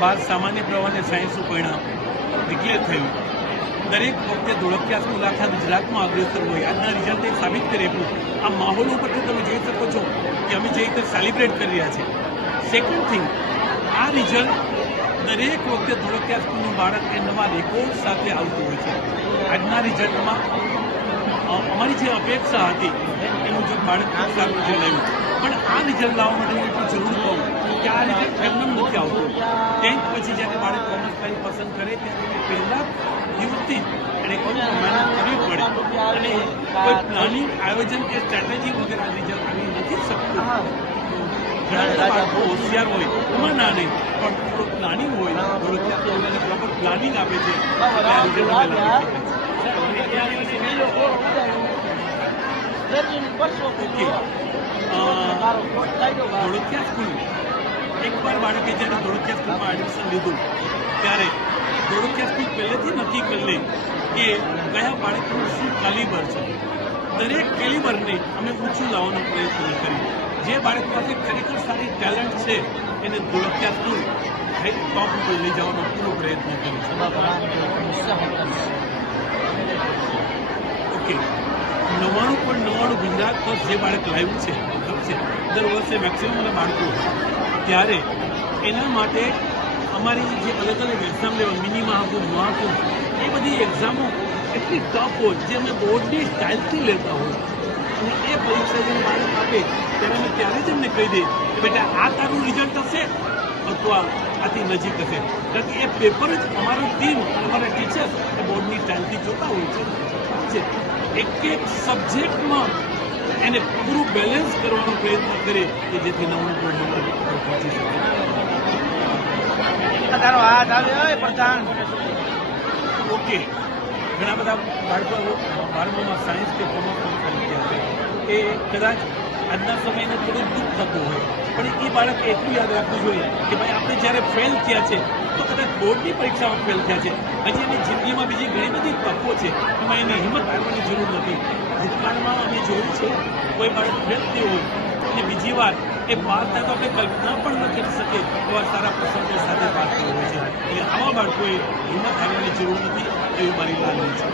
બાર સામાન્ય પ્રવાહને સાયન્સનું પરિણામ ડિક્લેર થયું. દરેક વખતે ધોળકિયા સ્કૂલ આખા ગુજરાતમાં અગ્રેસર હોય. આજના રિઝલ્ટે સાબિત કરી આપ્યું. આ માહોલ ઉપરથી તમે જોઈ શકો છો કે અમે જે રીતે સેલિબ્રેટ કરી રહ્યા છીએ. સેકન્ડ થિંગ, આ રિઝલ્ટ દરેક વખતે ધોળકિયા સ્કૂલનું બાળક એ નવા રેકોર્ડ સાથે આવતું હોય છે. આજના રિઝલ્ટમાં અમારી જે અપેક્ષા હતી એ મુજબ બાળક ખૂબ સારું રિઝલ્ટ આવ્યું. પણ આ રિઝલ્ટ લાવવા માટે હું એટલું જરૂર કહું કે આ રિઝલ્ટ એમને નથી આવતું. 10th પછી જ્યારે બાળક કોમર્સ લાઈન પસંદ કરે ત્યારે પહેલાં દિવસથી એને કોઈ મહેનત કરવી પડે અને કોઈ પ્લાનિંગ આયોજન કે સ્ટ્રેટેજી વગર આ રિઝલ્ટ આવી નથી શકતું. ઘણા બધા બાળકો હોશિયાર હોય એમાં ના નહીં, પણ થોડું પ્લાનિંગ હોય થોડું પ્રોપર પ્લાનિંગ આપે છે એટલે આ રિઝલ્ટ અમે લાવી શકીએ. ધોળકિયા સ્કૂલ એકવાર બાળકે જ્યારે ધોળકિયા સ્કૂલમાં એડમિશન લીધું ત્યારે ધોળકિયા સ્કૂલ પહેલેથી નક્કી કરી લે કે કયા બાળકનું શું કાલિબર છે. દરેક કેલિબરને અમે ઊંચું લાવવાનો પ્રયત્ન કરીએ. જે બાળક પાસે ખરેખર સારી ટેલેન્ટ છે એને ધોળકિયા સ્કૂલ ટોપ ઉપર લઈ જવાનો પૂરો પ્રયત્ન કરીએ. ઓકે, 99.99 ગુજરાત ફર્સ્ટ જે બાળક લાવ્યું છે ખબર છે દર વર્ષે મેક્સિમમ અને બાળકો ત્યારે એના માટે અમારી જે અલગ અલગ એક્ઝામ લેવા મિની મહાકુંભ મહાકુંભ એ બધી એક્ઝામો એટલી ટફ હોય જે અમે બોર્ડની સ્ટાઇલથી લેતા હોય અને એ પરીક્ષા જેને બાળક આપે ત્યારે અમે ત્યારે જ એમને કહી દઈએ કે બેટા આ તારું રિઝલ્ટ હશે અથવા આથી નજીક હશે. કારણ કે એ પેપર જ અમારું ટીમ અમારા ટીચર એ બોર્ડની સ્ટાઇલથી જોતા હોય છે. એક એક સબ્જેક્ટમાં એને પૂરું બેલેન્સ કરવાનો પ્રયત્ન કરે કે જેથી 99 નંબર પહોંચી શકે. ઓકે, ઘણા બધા બાળકો 12માં સાયન્સ કે કોમર્સમાં કરી ગયા છે. એ કદાચ આજના સમયને થોડું દુઃખ થતું હોય, પણ એ બાળક એટલું યાદ રાખવું જોઈએ કે ભાઈ આપણે જ્યારે ફેલ થયા છે તો કદાચ બોર્ડની પરીક્ષામાં ફેલ થયા છે, હજી એની જિંદગીમાં બીજી ઘણી બધી તકો છે, એમાં એની હિંમત કરવાની જરૂર નથી. ભૂતકાળમાં અમે જોયું છે કોઈ બાળક ફેલ થયું હોય અને બીજી વાર એ પાસ થાય તો આપણે કલ્પના પણ ન કરી શકે એવા સારા પર્સન્ટેજ સાથે પાસ થયું હોય છે. એટલે આવા બાળકોએ હિંમત હારવાની જરૂર નથી એવી મારી લાગણી છે.